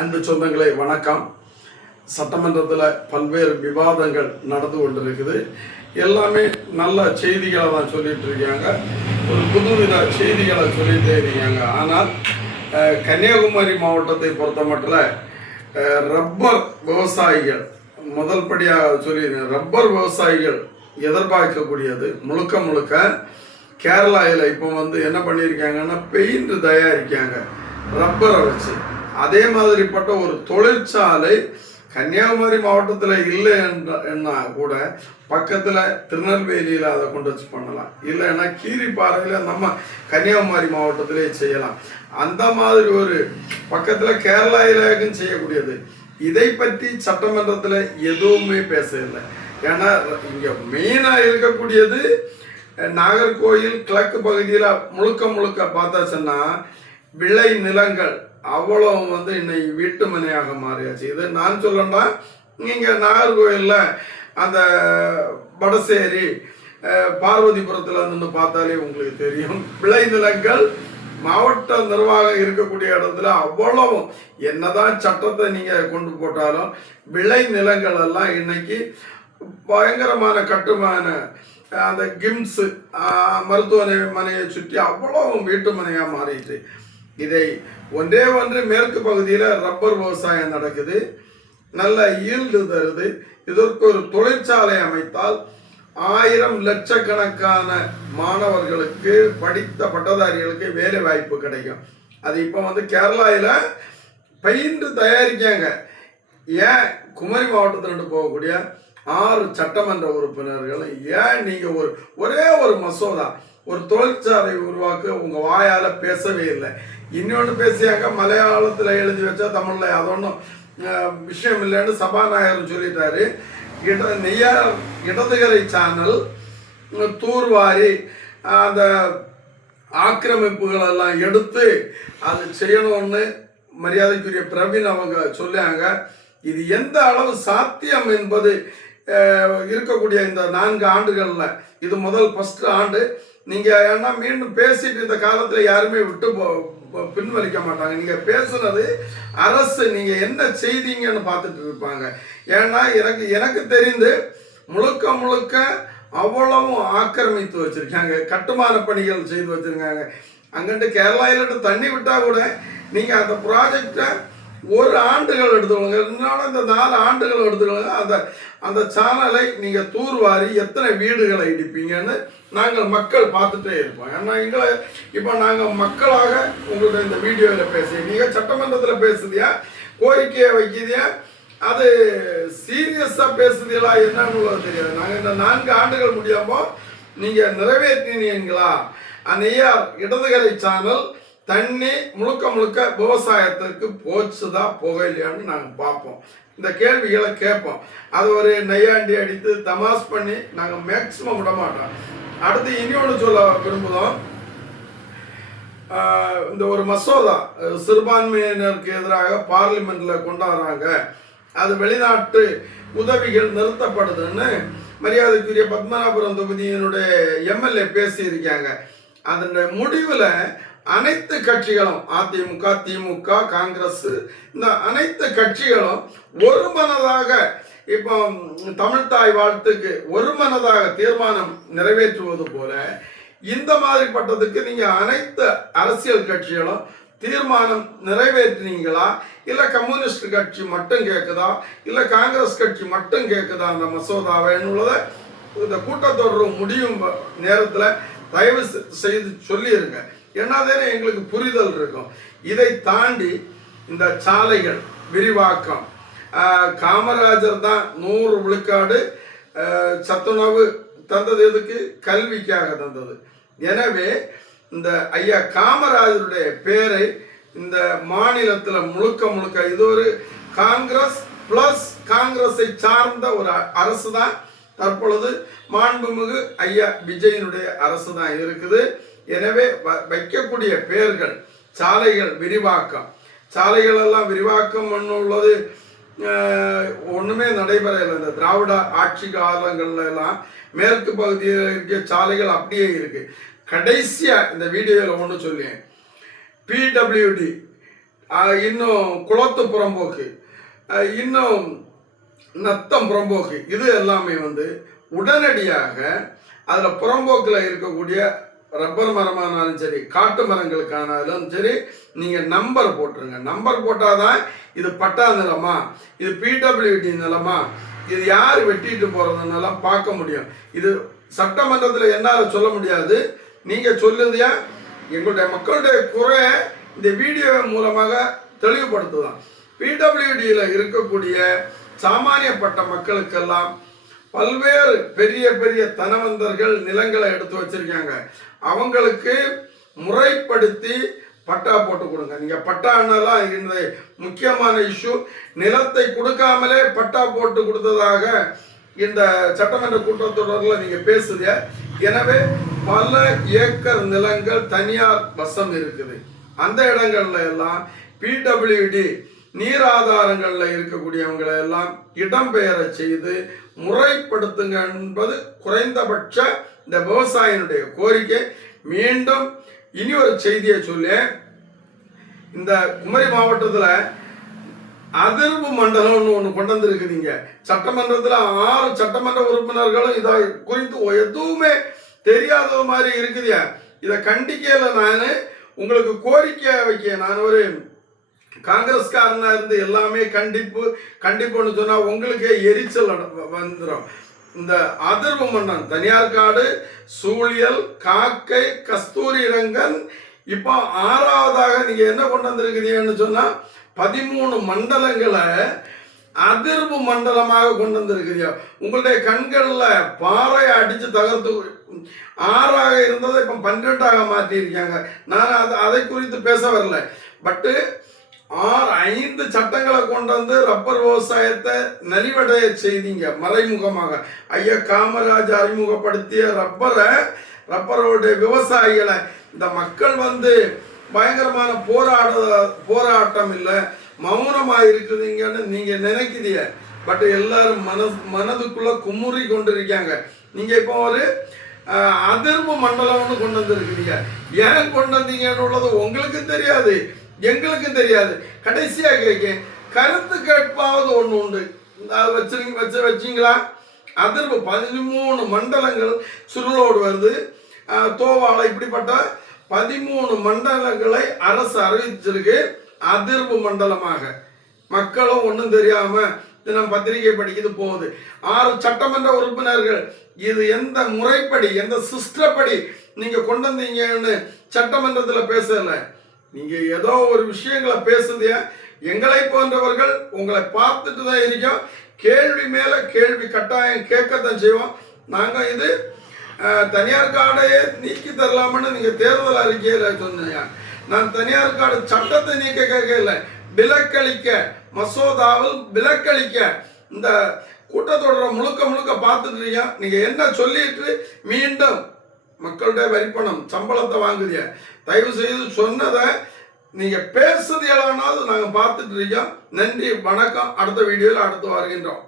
அன்பு சொந்தங்களே வணக்கம். சட்டமன்றத்தில் பல்வேறு விவாதங்கள் நடந்து கொண்டிருக்குது. எல்லாமே நல்ல செய்திகளை தான் சொல்லிட்டு இருக்காங்க, ஒரு புதுவித செய்திகளை சொல்லிட்டே இருக்காங்க. ஆனால் கன்னியாகுமரி மாவட்டத்தை பொறுத்த மட்டும் ரப்பர் விவசாயிகள் முதல் படியாக சொல்லியிருக்கேன். ரப்பர் விவசாயிகள் எதிர்பார்க்கக்கூடியது முழுக்க கேரளாவில் இப்போ என்ன பண்ணியிருக்காங்கன்னா பெயிண்ட் தயாரிக்காங்க ரப்பரை வச்சு. அதே மாதிரிப்பட்ட ஒரு தொழிற்சாலை கன்னியாகுமரி மாவட்டத்தில் இல்லை என்ன கூட பக்கத்தில் திருநெல்வேலியில் அதை கொண்டு வச்சு பண்ணலாம். இல்லைன்னா கீரிப்பாறையில் நம்ம கன்னியாகுமரி மாவட்டத்திலே செய்யலாம். அந்த மாதிரி ஒரு பக்கத்தில் கேரளாவிலும் செய்யக்கூடியது. இதை பற்றி சட்டமன்றத்தில் எதுவுமே பேசவில்லை. ஏன்னா இங்கே மெயினாக இருக்கக்கூடியது நாகர்கோயில் கிழக்கு பகுதியில் முழுக்க பார்த்தாச்சுன்னா விளை நிலங்கள் அவ்வளோ இன்னைக்கு வீட்டு மனையாக மாறியாச்சு. இது நான் சொல்லணும்னா நீங்கள் நாகர்கோயிலில் அந்த வடசேரி பார்வதிபுரத்தில் நின்று பார்த்தாலே உங்களுக்கு தெரியும். விளை நிலங்கள் மாவட்ட நிர்வாகம் இருக்கக்கூடிய இடத்துல அவ்வளவும் என்னதான் சட்டத்தை நீங்கள் கொண்டு போட்டாலும் விளை நிலங்கள் எல்லாம் இன்னைக்கு பயங்கரமான கட்டுமான அந்த கிம்ஸ் மருத்துவமனையை சுற்றி அவ்வளவும் வீட்டு மனையாக மாறிட்டு. இதை ஒன்று மேற்கு பகுதியில் ரப்பர் விவசாயம் நடக்குது, நல்ல ஈல்டு தருது. இதற்கு ஒரு தொழிற்சாலை அமைத்தால் 1000 லட்சக்கணக்கான மாணவர்களுக்கு படித்த பட்டதாரிகளுக்கு வேலை வாய்ப்பு கிடைக்கும். அது இப்போ கேரளாவில் பெயிண்ட் தயாரிக்காங்க. ஏன் குமரி மாவட்டத்திலிருந்து போகக்கூடிய 6 சட்டமன்ற உறுப்பினர்கள் ஏன் நீங்கள் ஒரே ஒரு மசோதா ஒரு தொழிற்சாலை உருவாக்க உங்கள் வாயால் பேசவே இல்லை? இன்னொன்று பேசியாங்க மலையாளத்தில் எழுதி வச்சா தமிழில் அது ஒன்றும் விஷயம் இல்லைன்னு சபாநாயகர் சொல்லிட்டாரு. இடதுகரை சேனல் தூர்வாரி அந்த ஆக்கிரமிப்புகள் எல்லாம் எடுத்து அது செய்யணும்னு மரியாதைக்குரிய பிரவீன் அவங்க சொல்லாங்க. இது எந்த அளவு சாத்தியம் என்பது இருக்கக்கூடிய இந்த 4 ஆண்டுகளில் இது ஃபர்ஸ்ட் ஆண்டு. நீங்கள் ஏன்னா மீண்டும் பேசிட்டு இந்த காலத்தில் யாருமே விட்டு பின்வலிக்க மாட்டாங்க. நீங்கள் பேசுனது அரசு நீங்கள் என்ன செய்தீங்கன்னு பார்த்துட்டு இருப்பாங்க. ஏன்னா எனக்கு தெரிந்து முழுக்க அவ்வளவும் ஆக்கிரமித்து வச்சுருக்காங்க, கட்டுமான பணிகள் செய்து வச்சுருக்காங்க. அங்கிட்டு கேரளாவிலிருந்து தண்ணி விட்டால் கூட நீங்கள் அந்த ப்ராஜெக்டை 1 ஆண்டுகள் எடுத்துக்கோங்க, இருந்தாலும் இந்த 4 ஆண்டுகள் எடுத்துக்கோங்க. அந்த சேனலை நீங்கள் தூர்வாரி எத்தனை வீடுகளை இடிப்பீங்கன்னு நாங்கள் மக்கள் பார்த்துட்டே இருப்போம். ஏன்னா இப்போ நாங்கள் மக்களாக உங்கள்கிட்ட இந்த வீடியோவில் பேசி நீங்கள் சட்டமன்றத்தில் பேசுதியா, கோரிக்கையை வைக்கிதியா, அது சீரியஸாக பேசுதீங்களா என்னன்னு தெரியாது. நாங்கள் இந்த 4 ஆண்டுகள் முடியாமல் நீங்கள் நிறைவேற்றினீங்களா? அந்நையார் இடதுகரை சேனல் தண்ணி முழுக்க விவசாயத்திற்கு போச்சுதா போகலையான்னு நாங்கள் பார்ப்போம். இந்த கேள்விகளை கேட்போம். அது ஒரு நையாண்டி அடித்து தமாஸ் பண்ணி நாங்கள் மேக்சிமம் விட மாட்டோம். அடுத்து இன்னொன்று சொல்ல விரும்புகிறோம். இந்த ஒரு மசோதா சிறுபான்மையினருக்கு எதிராக பார்லிமெண்ட்டில் கொண்டாடுறாங்க, அது வெளிநாட்டு உதவிகள் நிறுத்தப்படுதுன்னு மரியாதைக்குரிய பத்மநாபபுரம் தொகுதியினுடைய எம்எல்ஏ பேசியிருக்காங்க. அதனுடைய முடிவில் அனைத்து கட்சிகளும் அதிமுக, திமுக, காங்கிரஸ், இந்த அனைத்து கட்சிகளும் ஒருமனதாக இப்போ தமிழ்தாய் வாழ்த்துக்கு ஒருமனதாக தீர்மானம் நிறைவேற்றுவது போல இந்த மாதிரிப்பட்டதுக்கு நீங்கள் அனைத்து அரசியல் கட்சிகளும் தீர்மானம் நிறைவேற்றினீங்களா, இல்லை கம்யூனிஸ்ட் கட்சி மட்டும் கேட்குதா, இல்லை காங்கிரஸ் கட்சி மட்டும் கேட்குதா அந்த மசோதாவை உள்ளதை இந்த கூட்டத்தொடர் முடியும் நேரத்தில் தயவு செய்து சொல்லிடுங்க. என்னதானே எங்களுக்கு புரிதல் இருக்கும். இதை தாண்டி இந்த சாலைகள் விரிவாக்கம், காமராஜர் தான் 100 விழுக்காடு சத்துணவு தந்தது. எதுக்கு? கல்விக்காக தந்தது. எனவே இந்த ஐயா காமராஜருடைய பேரை இந்த மாநிலத்தில் முழுக்க இது ஒரு காங்கிரஸ் பிளஸ் காங்கிரஸை சார்ந்த ஒரு அரசு தான் தற்பொழுது மாண்புமிகு ஐயா விஜயனுடைய அரசு தான் இருக்குது. எனவே வைக்கக்கூடிய பெயர்கள் சாலைகள் விரிவாக்கம், சாலைகள் எல்லாம் விரிவாக்கம் உள்ளது ஒன்றுமே நடைபெறலை. இந்த திராவிட ஆட்சி காலங்கள்ல எல்லாம் மேற்கு பகுதியில் இருக்க சாலைகள் அப்படியே இருக்கு. கடைசியாக இந்த வீடியோவில் ஒன்று சொல்லேன், பிடபிள்யூடி இன்னும் குளத்து புறம்போக்கு, இன்னும் நத்தம் புறம்போக்கு, இது எல்லாமே வந்து உடனடியாக அதில் புறம்போக்கில் இருக்கக்கூடிய ரப்பர் மரமானாலும் சரி, காட்டு மரங்களுக்கானாலும் சரி, நீங்கள் நம்பர் போட்டுருங்க. நம்பர் போட்டால் தான் இது பட்டா நிலமா, இது பிடபிள்யூடி நிலமா, இது யார் வெட்டிட்டு போகிறதுனாலாம் பார்க்க முடியும். இது சட்டமன்றத்தில் என்னால் சொல்ல முடியாது, நீங்கள் சொல்லுதியா எங்களுடைய மக்களுடைய குறை இந்த வீடியோ மூலமாக தெளிவுபடுத்துதான். பிடபிள்யூடியில் இருக்கக்கூடிய சாமானியப்பட்ட மக்களுக்கெல்லாம் பல்வேறு பெரிய பெரிய தனவந்தர்கள் நிலங்களை எடுத்து வச்சிருக்காங்க. அவங்களுக்கு முறைப்படுத்தி பட்டா போட்டு கொடுங்க. நீங்கள் பட்டானாலாம் இந்த முக்கியமான இஷ்யூ. நிலத்தை கொடுக்காமலே பட்டா போட்டு கொடுத்ததாக இந்த சட்டமன்ற கூட்டத்தொடரில் நீங்கள் பேசுங்க. எனவே பல ஏக்கர் நிலங்கள் தனியார் வசம் இருக்குது. அந்த இடங்கள்ல எல்லாம் பிடபிள்யூடி நீர் ஆதாரங்கள்ல இருக்கக்கூடியவங்களை எல்லாம் இடம்பெயர செய்து முறைப்படுத்துங்க என்பது குறைந்தபட்ச இந்த விவசாயினுடைய கோரிக்கை. மீண்டும் இனி ஒரு செய்தியை சொல்லி, இந்த குமரி மாவட்டத்தில் அதிர்வு மண்டலம்னு ஒன்று கொண்டு வந்திருக்குதுங்க. சட்டமன்றத்தில் 6 சட்டமன்ற உறுப்பினர்களும் இதை குறித்து எதுவுமே தெரியாத மாதிரி இருக்குது. இதை கண்டிக்கல. நான் உங்களுக்கு கோரிக்கை வைக்க, நான் ஒரு காங்கிரஸ்காரனா இருந்து எல்லாமே கண்டிப்புன்னு சொன்னா உங்களுக்கே எரிச்சல் வந்துடும். இந்த அதிர்வு மண்டலம், தனியார் காடு, சூழியல், காக்கை, கஸ்தூரி ரங்கன், இப்போ 6வதாக நீங்க என்ன கொண்டு வந்திருக்கிறீங்கன்னு சொன்னா 13 மண்டலங்களை அதிர்வு மண்டலமாக கொண்டு வந்திருக்கிறீங்க. உங்களுடைய கண்கள்ல பாறையை அடிச்சு தகர்த்து 6ஆக இருந்ததை இப்போ 12ஆக மாற்றிருக்காங்க. நான் அதை குறித்து பேச வரல. பட்டு 5 சட்டங்களை கொண்டு வந்து ரப்பர் விவசாயத்தை நலிவடைய செய்தீங்க மறைமுகமாக. ஐயா காமராஜ் அறிமுகப்படுத்திய ரப்பரோடைய விவசாயிகளை இந்த மக்கள் வந்து பயங்கரமான போராட்டம் இல்லை, மௌனமாக இருக்குதுங்கன்னு நீங்க நினைக்கிறீங்க. பட் எல்லாரும் மனதுக்குள்ள குமுறி கொண்டிருக்காங்க. நீங்க இப்போ ஒரு அதிர்வு மண்டலம்னு கொண்டு வந்திருக்கிறீங்க. ஏன் கொண்டு வந்தீங்கன்னு உள்ளது உங்களுக்கும் தெரியாது, எங்களுக்கும் தெரியாது. கடைசியாக கேட்க, கருத்து கேட்பாவது ஒன்று உண்டு, வச்சிங்களா? அதிர்வு 13 மண்டலங்கள் சுருளோடு வருது. தோவாளை, இப்படிப்பட்ட 13 மண்டலங்களை அரசு அறிவிச்சிருக்கு அதிர்வு மண்டலமாக. மக்களும் ஒன்றும் தெரியாம தினம் பத்திரிகை படிக்கிறது போகுது. 6 சட்டமன்ற உறுப்பினர்கள் இது எந்த முறைப்படி, எந்த சிஸ்டப்படி நீங்க கொண்டு வந்தீங்கன்னு சட்டமன்றத்தில் பேசல. நீங்க ஏதோ ஒரு விஷயங்களை பேசுதிய. எங்களை போன்றவர்கள் உங்களை பார்த்துட்டு தான் இருக்கோம். கேள்வி மேல கேள்வி கட்டாயம் கேட்கத்தான் செய்வோம். நாங்க இது தனியார் காடையே நீக்கி தரலாம்னு நீங்க தேர்தல் அறிக்கையில சொன்னீங்க. நான் தனியார் காடு சட்டத்தை நீக்க கேட்கல, விலக்களிக்க, மசோதாவில் விலக்களிக்க இந்த கூட்டத்தொடரை முழுக்க பார்த்துட்டு இருக்கீங்க. நீங்க என்ன சொல்லிட்டு மீண்டும் மக்களுடைய வரிப்பணம் சம்பளத்தை வாங்குதிய. தயவு செய்து சொன்னதை நீங்க பேசுறதையானாலும் நாங்க பார்த்துட்டு இருக்கோம். நன்றி, வணக்கம். அடுத்த வீடியோவில் அடுத்து வருகின்றோம்.